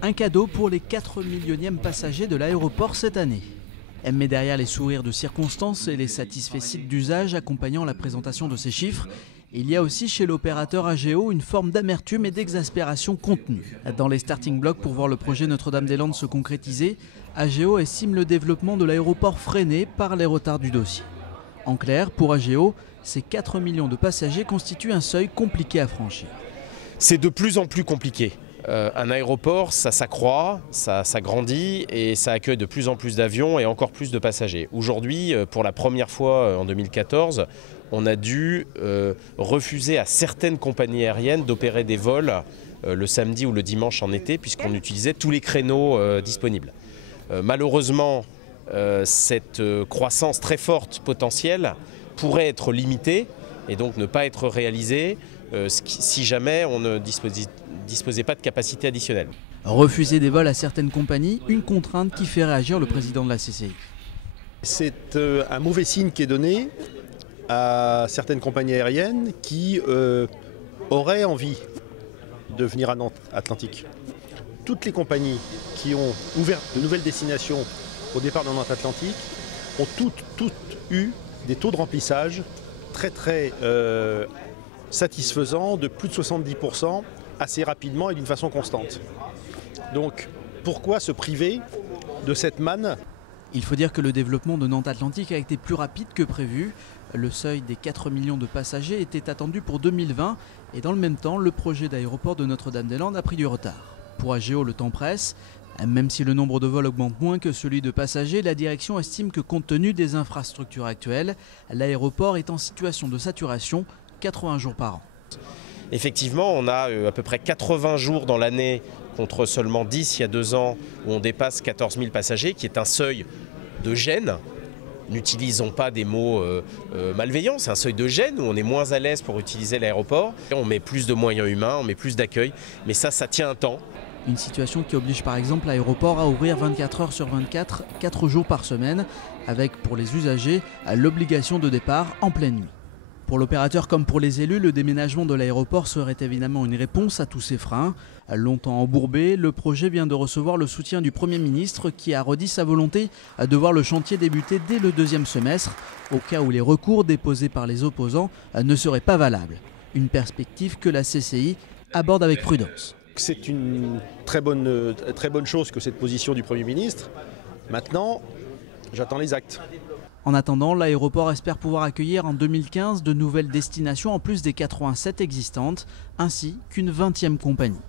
Un cadeau pour les 4 millionièmes passagers de l'aéroport cette année. Mais derrière les sourires de circonstance et les satisfaits sites d'usage accompagnant la présentation de ces chiffres, il y a aussi chez l'opérateur AGEO une forme d'amertume et d'exaspération contenue. Dans les starting blocks pour voir le projet Notre-Dame-des-Landes se concrétiser, AGEO estime le développement de l'aéroport freiné par les retards du dossier. En clair, pour AGEO, ces 4 millions de passagers constituent un seuil compliqué à franchir. C'est de plus en plus compliqué. Un aéroport, ça s'accroît, ça grandit et ça accueille de plus en plus d'avions et encore plus de passagers. Aujourd'hui, pour la première fois en 2014, on a dû refuser à certaines compagnies aériennes d'opérer des vols le samedi ou le dimanche en été puisqu'on utilisait tous les créneaux disponibles. Malheureusement, cette croissance très forte potentielle pourrait être limitée et donc ne pas être réalisée si jamais on ne disposait pas de capacité additionnelle. Refuser des vols à certaines compagnies, une contrainte qui fait réagir le président de la CCI. C'est un mauvais signe qui est donné à certaines compagnies aériennes qui auraient envie de venir à Nantes Atlantique. Toutes les compagnies qui ont ouvert de nouvelles destinations au départ de Nantes Atlantique ont toutes eu des taux de remplissage très satisfaisants de plus de 70% assez rapidement et d'une façon constante. Donc pourquoi se priver de cette manne ? Il faut dire que le développement de Nantes Atlantique a été plus rapide que prévu. Le seuil des 4 millions de passagers était attendu pour 2020 et dans le même temps, le projet d'aéroport de Notre-Dame-des-Landes a pris du retard. Pour AGEO, le temps presse. Même si le nombre de vols augmente moins que celui de passagers, la direction estime que compte tenu des infrastructures actuelles, l'aéroport est en situation de saturation 80 jours par an. Effectivement, on a à peu près 80 jours dans l'année contre seulement 10 il y a 2 ans où on dépasse 14 000 passagers, qui est un seuil de gêne. N'utilisons pas des mots malveillants, c'est un seuil de gêne où on est moins à l'aise pour utiliser l'aéroport. On met plus de moyens humains, on met plus d'accueil, mais ça tient un temps. Une situation qui oblige par exemple l'aéroport à ouvrir 24 heures sur 24, 4 jours par semaine, avec pour les usagers l'obligation de départ en pleine nuit. Pour l'opérateur comme pour les élus, le déménagement de l'aéroport serait évidemment une réponse à tous ces freins. Longtemps embourbé, le projet vient de recevoir le soutien du Premier ministre qui a redit sa volonté de voir le chantier débuter dès le 2e semestre, au cas où les recours déposés par les opposants ne seraient pas valables. Une perspective que la CCI aborde avec prudence. C'est une très bonne chose que cette position du Premier ministre. Maintenant, j'attends les actes. En attendant, l'aéroport espère pouvoir accueillir en 2015 de nouvelles destinations en plus des 87 existantes, ainsi qu'une 20e compagnie.